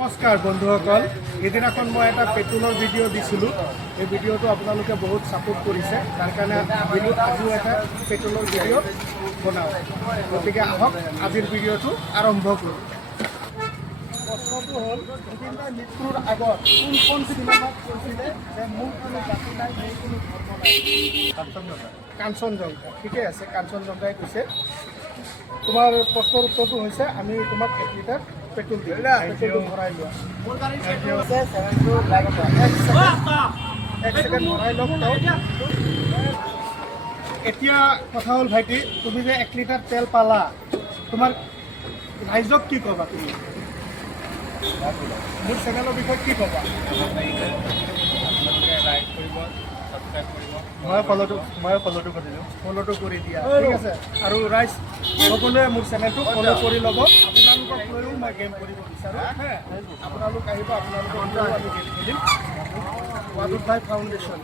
নমস্কাৰ বন্ধুসকল, এদিনাখন মই এটা পেট্ৰলৰ ভিডিঅ' দিছিলোঁ। এই ভিডিঅ'টো আপোনালোকে বহুত ছাপোৰ্ট কৰিছে, তাৰ কাৰণে ভাবিলোঁ আজিও এটা পেট্ৰলৰ ভিডিঅ' বনাওঁ। গতিকে আহক আজিৰ ভিডিঅ'টো আৰম্ভ কৰোঁ। প্ৰশ্নটো হ'ল, জুবিন দাৰ মৃত্যুৰ আগত কোনখন চিনেমাত কৈছিলে যে মোৰ কোনো জাতি নাই, মোৰ কোনো ধৰ্ম নাই? কাঞ্চনজংঘা। ঠিকে আছে, কাঞ্চনজংঘাই কৈছে। তোমাৰ প্ৰশ্নৰ উত্তৰটো হৈছে আমি তোমাক 1 লিটাৰ পেট্ৰল দিম, পেট্ৰলটো ভৰাই লোৱা। এক ছেকেণ্ড ভৰাই লওক। এতিয়া কথা হ'ল ভাইটি, তুমি যে 1 লিটাৰ তেল পালা, তোমাৰ ৰাইজক কি ক'বা? তুমি মোৰ চেনেলৰ বিষয়ে কি ক'বা? মই ফ'ল'টো কৰি দিয়া, ঠিক আছে। আৰু ৰাইজ সকলোৱে মোৰ চেনেলটো ফ'ল' কৰি ল'ব। আপোনালোকক লৈও মই গেম কৰিব বিচাৰোঁ। আপোনালোক আহিব, আপোনালোকক লৈও আমি গেম খেলিম। ৱাদুদ ভাই ফাউণ্ডেশ্যন।